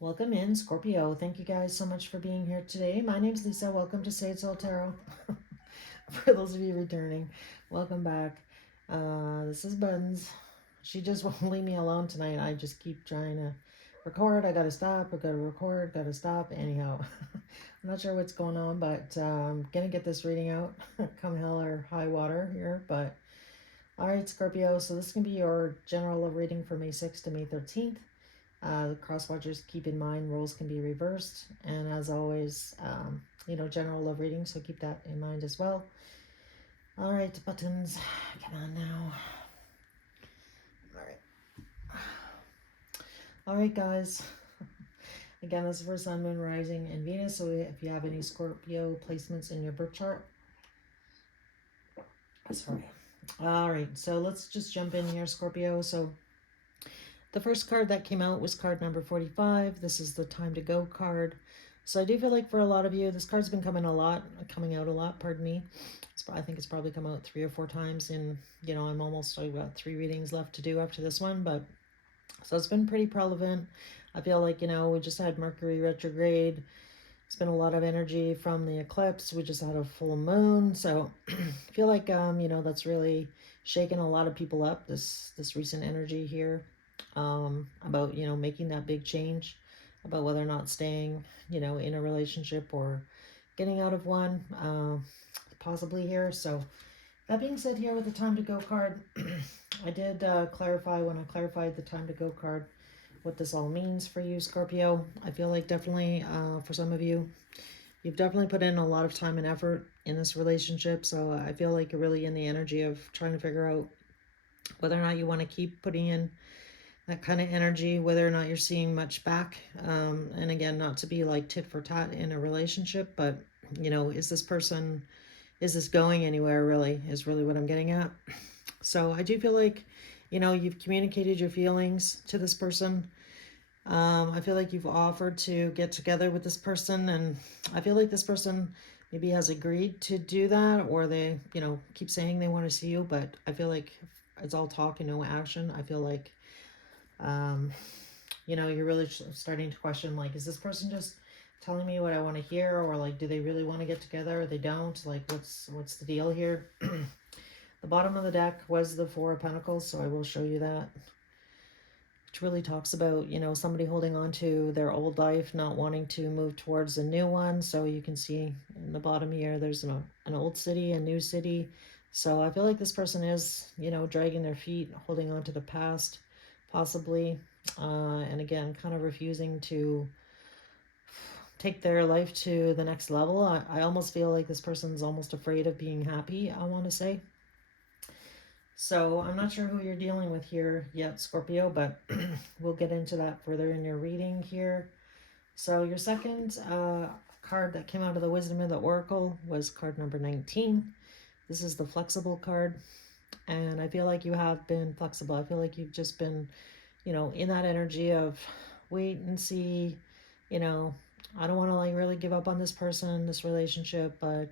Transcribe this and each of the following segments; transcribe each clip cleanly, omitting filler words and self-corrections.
Welcome in, Scorpio. Thank you guys so much for being here today. My name's Lisa. Welcome to Sage Soul Tarot. For those of you returning, welcome back. This is Buns. She just won't leave me alone tonight. I just keep trying to record. I gotta stop. I gotta record. Gotta stop. Anyhow, I'm not sure what's going on, but I'm gonna get this reading out come hell or high water here. But all right, Scorpio. So this can be your general love reading for May 6th to May 13th. The cross watchers, keep in mind roles can be reversed, and as always, general love reading, so keep that in mind as well. All right, buttons, come on now. All right, guys. Again, this is for Sun, Moon, Rising, and Venus. So if you have any Scorpio placements in your birth chart, sorry. All right, so let's just jump in here, Scorpio. So the first card that came out was card number 45. This is the Time to Go card. So I do feel like for a lot of you, this card's been coming out a lot, pardon me. I think it's probably come out 3 or 4 times, and I've got 3 readings left to do after this one, but so it's been pretty prevalent. I feel like, we just had Mercury retrograde. It's been a lot of energy from the eclipse. We just had a full moon, so I feel like that's really shaken a lot of people up, this recent energy here, about making that big change, about whether or not staying in a relationship or getting out of one, possibly here. So that being said, here with the Time to Go card, I did clarify when I clarified the Time to Go card what this all means for you, Scorpio. I feel like definitely for some of you, you've definitely put in a lot of time and effort in this relationship. So I feel like you're really in the energy of trying to figure out whether or not you want to keep putting in that kind of energy, whether or not you're seeing much back. And again, not to be like tit for tat in a relationship, but is this going anywhere, really, is really what I'm getting at. So I do feel like, you've communicated your feelings to this person. I feel like you've offered to get together with this person, and I feel like this person maybe has agreed to do that, or they, keep saying they want to see you, but I feel like it's all talk and no action. I feel like, you're really starting to question, like, is this person just telling me what I want to hear, or like, do they really want to get together, or they don't? Like, what's the deal here? The bottom of the deck was the Four of Pentacles, so I will show you that, which really talks about, somebody holding on to their old life, not wanting to move towards a new one. So you can see in the bottom here, there's an old city, a new city. So I feel like this person is, dragging their feet, holding on to the past, possibly, and again, kind of refusing to take their life to the next level. I almost feel like this person's almost afraid of being happy, I want to say. So I'm not sure who you're dealing with here yet, Scorpio, but we'll get into that further in your reading here. So your second card that came out of the Wisdom of the Oracle was card number 19. This is the flexible card, and I feel like you have been flexible. I feel like you've just been, in that energy of wait and see, I don't want to like really give up on this person, this relationship, but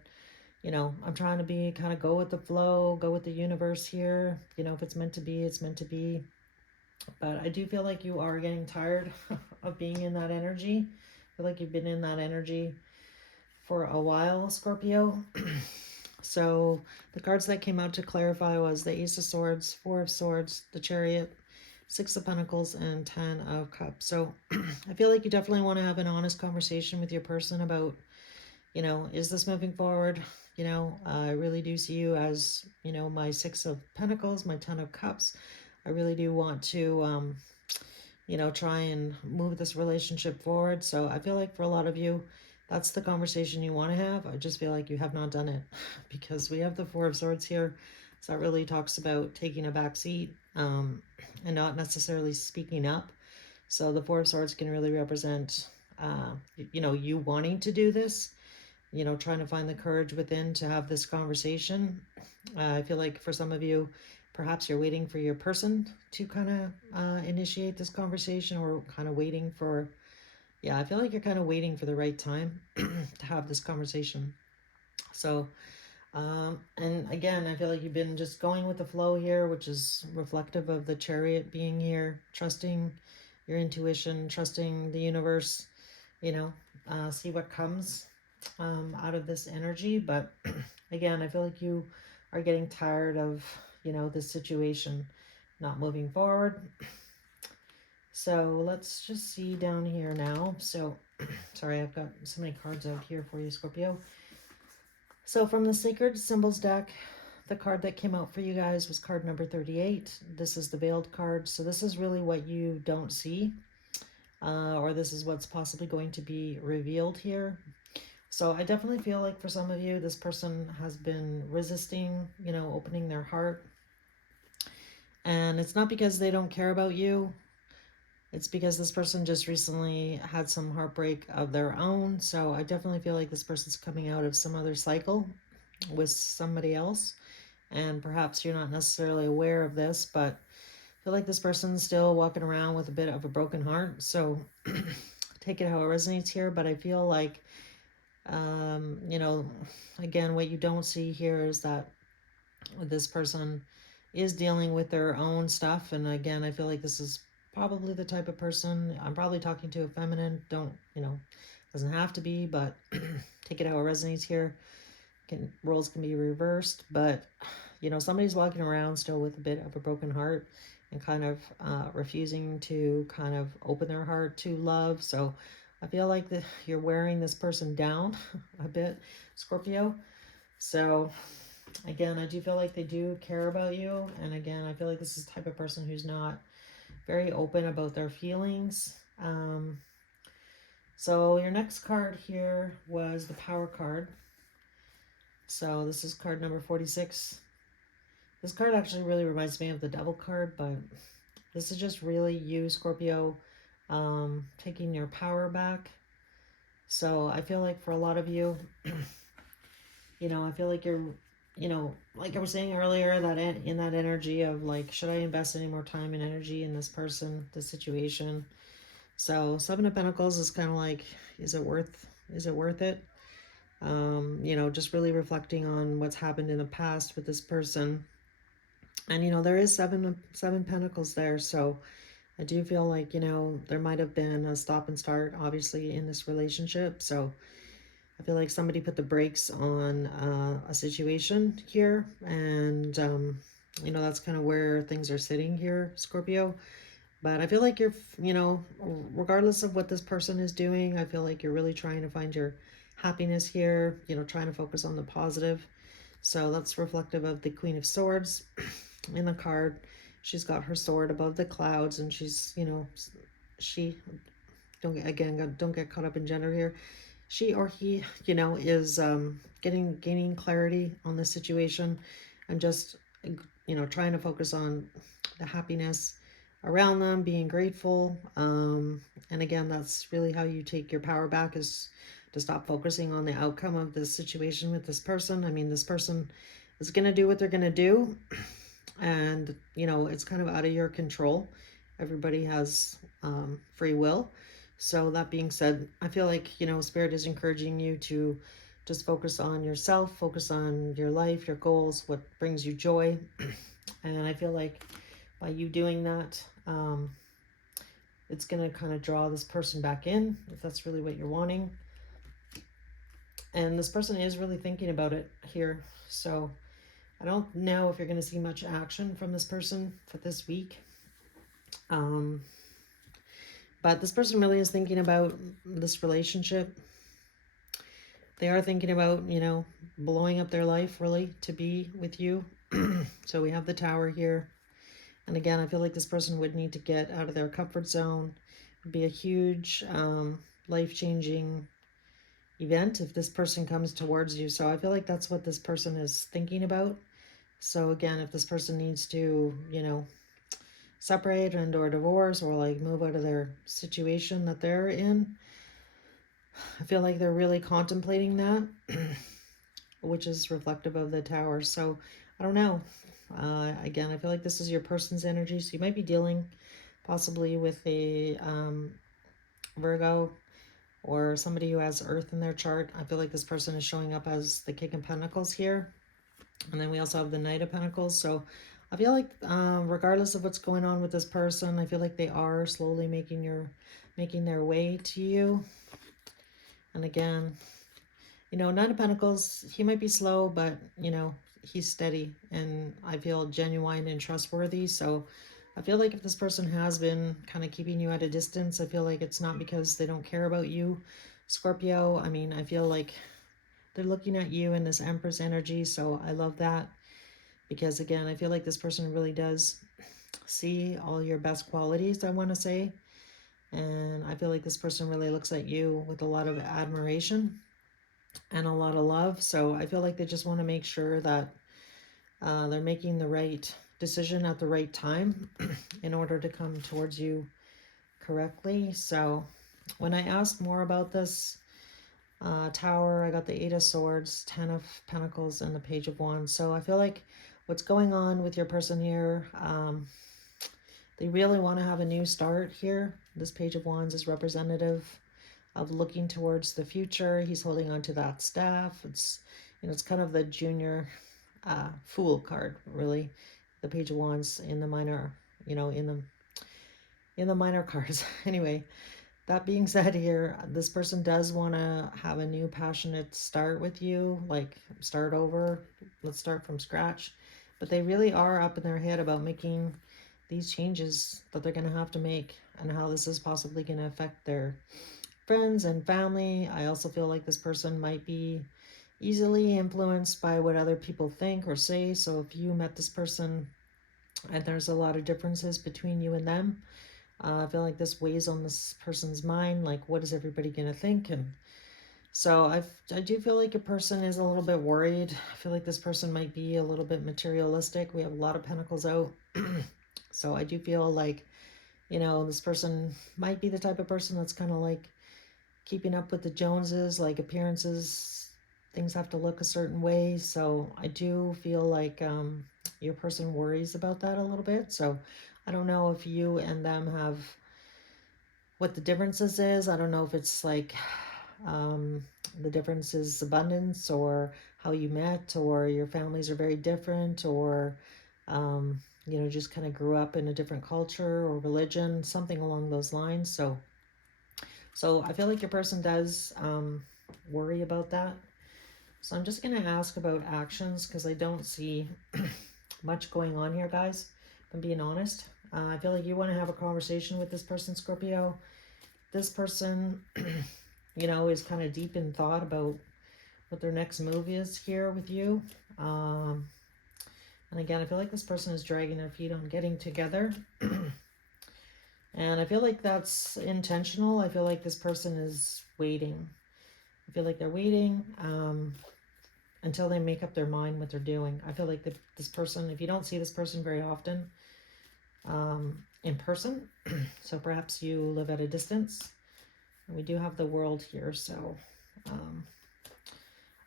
I'm trying to be kind of go with the flow, go with the universe here. If it's meant to be, it's meant to be. But I do feel like you are getting tired of being in that energy. I feel like you've been in that energy for a while, Scorpio. So the cards that came out to clarify was the Ace of Swords, Four of Swords, the Chariot, Six of Pentacles, and 10 of Cups. So I feel like you definitely want to have an honest conversation with your person about, is this moving forward? I really do see you as, my Six of Pentacles, my 10 of Cups. I really do want to, try and move this relationship forward. So I feel like for a lot of you, that's the conversation you want to have. I just feel like you have not done it because we have the Four of Swords here. So that really talks about taking a back seat and not necessarily speaking up. So the Four of Swords can really represent, you wanting to do this, trying to find the courage within to have this conversation. I feel like for some of you, perhaps you're waiting for your person to kind of initiate this conversation, or kind of waiting for, I feel like you're kind of waiting for the right time to have this conversation. So, and again, I feel like you've been just going with the flow here, which is reflective of the Chariot being here, trusting, your intuition, trusting the universe, you know, see what comes out of this energy. But again, I feel like you are getting tired of, you know, this situation not moving forward. So let's just see down here now. So, sorry, I've got so many cards out here for you, Scorpio. So from the Sacred Symbols deck, the card that came out for you guys was card number 38. This is the Veiled card. So this is really what you don't see, or this is what's possibly going to be revealed here. So I definitely feel like for some of you, this person has been resisting, you know, opening their heart. And it's not because they don't care about you. It's because this person just recently had some heartbreak of their own. So I definitely feel like this person's coming out of some other cycle with somebody else. And perhaps you're not necessarily aware of this, but I feel like this person's still walking around with a bit of a broken heart. So take it how it resonates here. But I feel like, you know, again, what you don't see here is that this person is dealing with their own stuff. And again, I feel like this is probably the type of person, I'm probably talking to a feminine, don't, you know, doesn't have to be, but take it how it resonates here. Roles can be reversed, but you know, somebody's walking around still with a bit of a broken heart and kind of refusing to kind of open their heart to love. So I feel like you're wearing this person down a bit, Scorpio. So again, I do feel like they do care about you. And again, I feel like this is the type of person who's not very open about their feelings. So your next card here was the Power card. So this is card number 46. This card actually really reminds me of the Devil card, but this is just really you, Scorpio, taking your power back. So I feel like for a lot of you, you know, I feel like you're, you know, like I was saying earlier, that in that energy of like, should I invest any more time and energy in this person, this situation? So Seven of Pentacles is kind of like, is it worth it? You know, just really reflecting on what's happened in the past with this person. And, you know, there is seven pentacles there. So I do feel like, you know, there might have been a stop and start, obviously, in this relationship. So I feel like somebody put the brakes on a situation here. And, you know, that's kind of where things are sitting here, Scorpio. But I feel like you're, you know, regardless of what this person is doing, I feel like you're really trying to find your happiness here, you know, trying to focus on the positive. So that's reflective of the Queen of Swords in the card. She's got her sword above the clouds, and she's, you know, she, don't get caught up in gender here. She or he, you know, is gaining clarity on the situation and just, you know, trying to focus on the happiness around them, being grateful. And again, that's really how you take your power back, is to stop focusing on the outcome of this situation with this person. I mean, this person is going to do what they're going to do. And, you know, it's kind of out of your control. Everybody has free will. So that being said, I feel like, you know, Spirit is encouraging you to just focus on yourself, focus on your life, your goals, what brings you joy. And I feel like by you doing that, it's going to kind of draw this person back in, if that's really what you're wanting. And this person is really thinking about it here. So I don't know if you're going to see much action from this person for this week. But this person really is thinking about this relationship. They are thinking about, you know, blowing up their life really to be with you. So we have the Tower here. And again, I feel like this person would need to get out of their comfort zone. It would be a huge life-changing event if this person comes towards you. So I feel like that's what this person is thinking about. So again, if this person needs to, you know, separate and or divorce or like move out of their situation that they're in, I feel like they're really contemplating that, which is reflective of the Tower. So I don't know. Again, I feel like this is your person's energy. So you might be dealing possibly with a Virgo or somebody who has Earth in their chart. I feel like this person is showing up as the King of Pentacles here. And then we also have the Knight of Pentacles. So I feel like regardless of what's going on with this person, I feel like they are slowly making their way to you. And again, Knight of Pentacles, he might be slow, but he's steady, and I feel genuine and trustworthy. So I feel like if this person has been kind of keeping you at a distance, I feel like it's not because they don't care about you, Scorpio. I mean, I feel like they're looking at you in this Empress energy, so I love that, because again, I feel like this person really does see all your best qualities, I want to say. And I feel like this person really looks at you with a lot of admiration and a lot of love. So I feel like they just want to make sure that they're making the right decision at the right time in order to come towards you correctly. So when I asked more about this Tower, I got the Eight of Swords, Ten of Pentacles, and the Page of Wands. So I feel like what's going on with your person here, they really want to have a new start here. This Page of Wands is representative of looking towards the future. He's holding on to that staff. It's kind of the junior Fool card, really. The Page of Wands in the minor, in the minor cards. Anyway, that being said, here, this person does want to have a new passionate start with you, like start over. Let's start from scratch. But they really are up in their head about making these changes that they're going to have to make, and how this is possibly going to affect their friends and family. I also feel like this person might be easily influenced by what other people think or say. So if you met this person and there's a lot of differences between you and them, I feel like this weighs on this person's mind, like what is everybody going to think? And so I do feel like a person is a little bit worried. I feel like this person might be a little bit materialistic. We have a lot of pentacles out. So I do feel like, this person might be the type of person that's kind of like keeping up with the Joneses, like appearances, things have to look a certain way. So I do feel like your person worries about that a little bit. So I don't know if you and them have what the differences is. I don't know if it's like the difference is abundance, or how you met, or your families are very different, or just kind of grew up in a different culture or religion, something along those lines. So I feel like your person does worry about that. So I'm just going to ask about actions, because I don't see much going on here, guys. If I'm being honest. I feel like you want to have a conversation with this person, Scorpio. This person, is kind of deep in thought about what their next move is here with you. And again, I feel like this person is dragging their feet on getting together. And I feel like that's intentional. I feel like this person is waiting. I feel like they're waiting until they make up their mind what they're doing. I feel like this person, if you don't see this person very often in person, so perhaps you live at a distance. And we do have the World here, so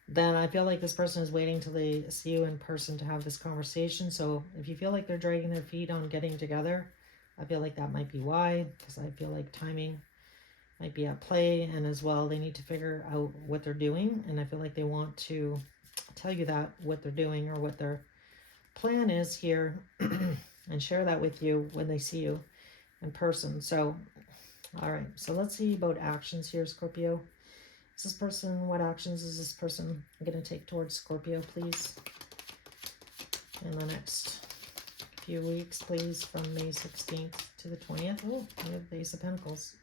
then I feel like this person is waiting till they see you in person to have this conversation. So if you feel like they're dragging their feet on getting together, I feel like that might be why, because I feel like timing might be at play, and as well they need to figure out what they're doing, and I feel like they want to tell you that what they're doing or what their plan is here and share that with you when they see you in person. So all right, so let's see about actions here, Scorpio. Is this person, what actions is this person going to take towards Scorpio, please, in the next few weeks, please, from May 16th to the 20th. Oh, we have the Ace of Pentacles.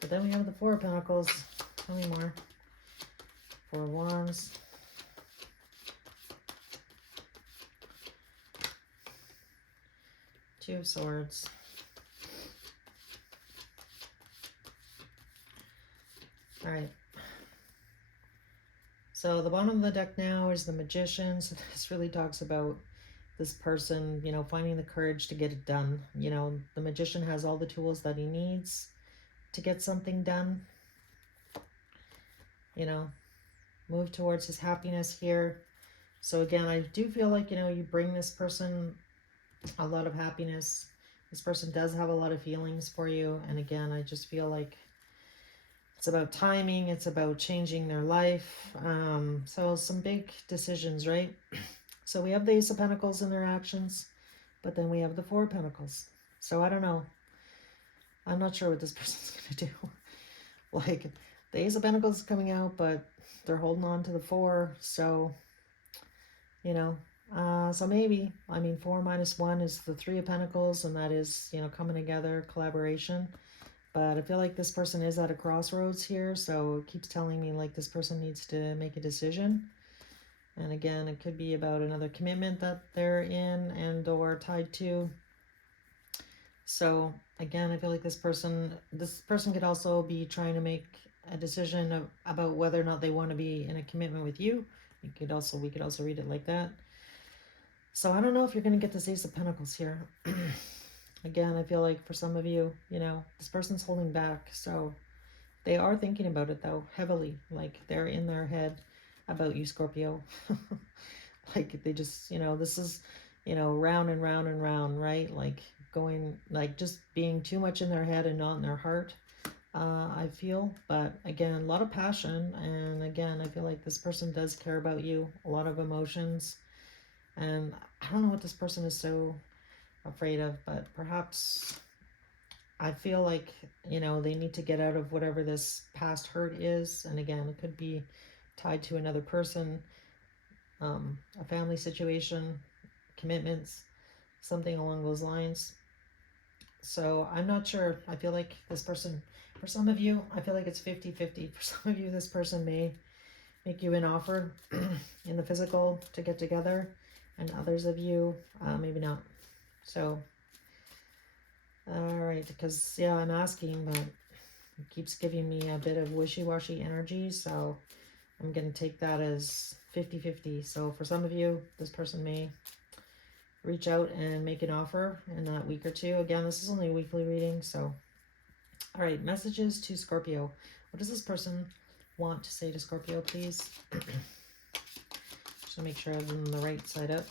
But then we have the Four of Pentacles. Tell me more. Four of Wands. Two of Swords. All right. So the bottom of the deck now is the Magician. So this really talks about this person, finding the courage to get it done. The Magician has all the tools that he needs to get something done. Move towards his happiness here. So again, I do feel like, you bring this person a lot of happiness. This person does have a lot of feelings for you. And again, I just feel like it's about timing. It's about changing their life. So some big decisions, right? So we have the Ace of Pentacles in their actions. But then we have the Four of Pentacles. So I don't know. I'm not sure what this person's going to do. Like, the Ace of Pentacles is coming out, but they're holding on to the Four. So, you know, so maybe, I mean, 4 minus 1 is the Three of Pentacles, and that is, you know, coming together, collaboration. But I feel like this person is at a crossroads here, so it keeps telling me like this person needs to make a decision. And again, it could be about another commitment that they're in and or tied to. So again, I feel like this person could also be trying to make a decision about whether or not they want to be in a commitment with you. We could also read it like that. So I don't know if you're going to get this Ace of Pentacles here. Again, I feel like for some of you, you know, this person's holding back. So they are thinking about it though, heavily. Like they're in their head about you, Scorpio. Like they just, you know, this is, you know, round and round and round, right? Like going, like just being too much in their head and not in their heart. I feel, but again, a lot of passion. And again, I feel like this person does care about you, a lot of emotions. And I don't know what this person is so afraid of, but perhaps I feel like, you know, they need to get out of whatever this past hurt is. And again, it could be tied to another person, a family situation, commitments, something along those lines. So I'm not sure. I feel like this person, for some of you, I feel like it's 50-50. For some of you, this person may make you an offer in the physical to get together, and others of you, maybe not. So, all right, because, yeah, I'm asking, but it keeps giving me a bit of wishy-washy energy, so I'm going to take that as 50-50. So for some of you, this person may reach out and make an offer in that week or two. Again, this is only a weekly reading, so. All right, messages to Scorpio. What does this person want to say to Scorpio, please? Just to make sure I'm the right side up.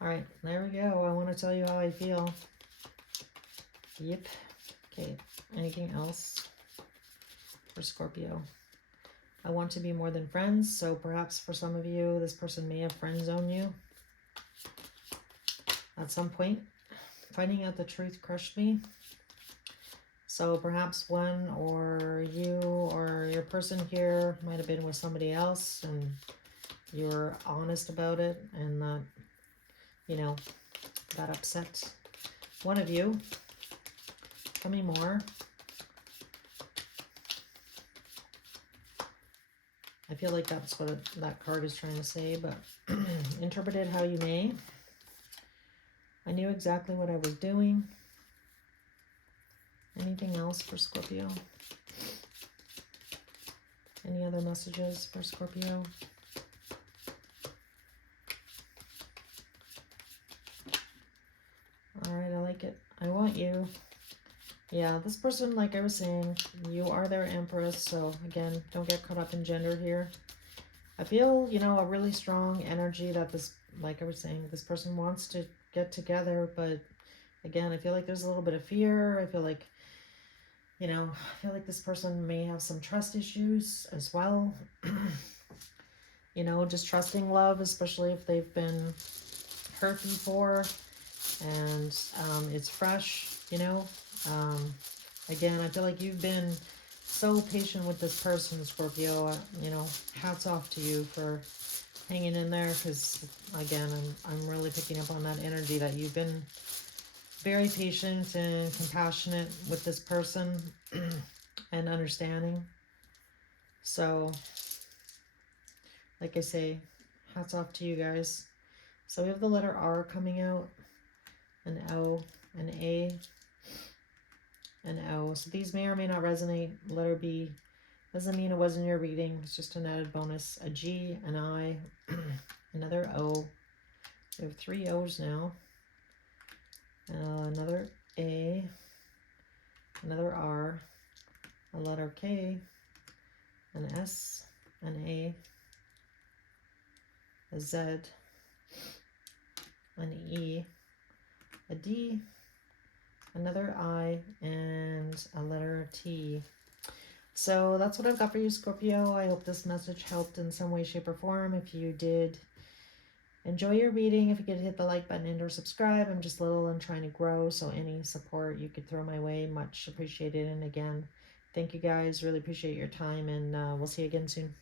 All right, there we go. I want to tell you how I feel. Yep. Okay, anything else for Scorpio? I want to be more than friends, so perhaps for some of you, this person may have friend zoned you at some point. Finding out the truth crushed me. So perhaps one or you or your person here might have been with somebody else and you were honest about it, and that, you know, that upset one of you. Tell me more. I feel like that's what that card is trying to say, but interpret it how you may. I knew exactly what I was doing. Anything else for Scorpio? Any other messages for Scorpio? All right, I like it. I want you. Yeah, this person, like I was saying, you are their empress. So again, don't get caught up in gender here. I feel, you know, a really strong energy that this, like I was saying, this person wants to get together. But again, I feel like there's a little bit of fear. I feel like, you know, I feel like this person may have some trust issues as well. You know, just trusting love, especially if they've been hurt before and it's fresh, you know. Again, I feel like you've been so patient with this person, Scorpio. You know, hats off to you for hanging in there, because again, I'm really picking up on that energy that you've been very patient and compassionate with this person and understanding. So, like I say, hats off to you guys. So we have the letter R coming out, an O, an A, an O. So these may or may not resonate. Letter B doesn't mean it wasn't your reading. It's just an added bonus. A G, an I, another O. We have 3 O's now. Another A, another R, a letter K, an S, an A, a Z, an E, a D, another I, and a letter T. So that's what I've got for you, Scorpio. I hope this message helped in some way, shape, or form. If you did enjoy your reading. If you could hit the like button and or subscribe. I'm just little and trying to grow, so any support you could throw my way, much appreciated. And again, thank you guys. Really appreciate your time, and we'll see you again soon.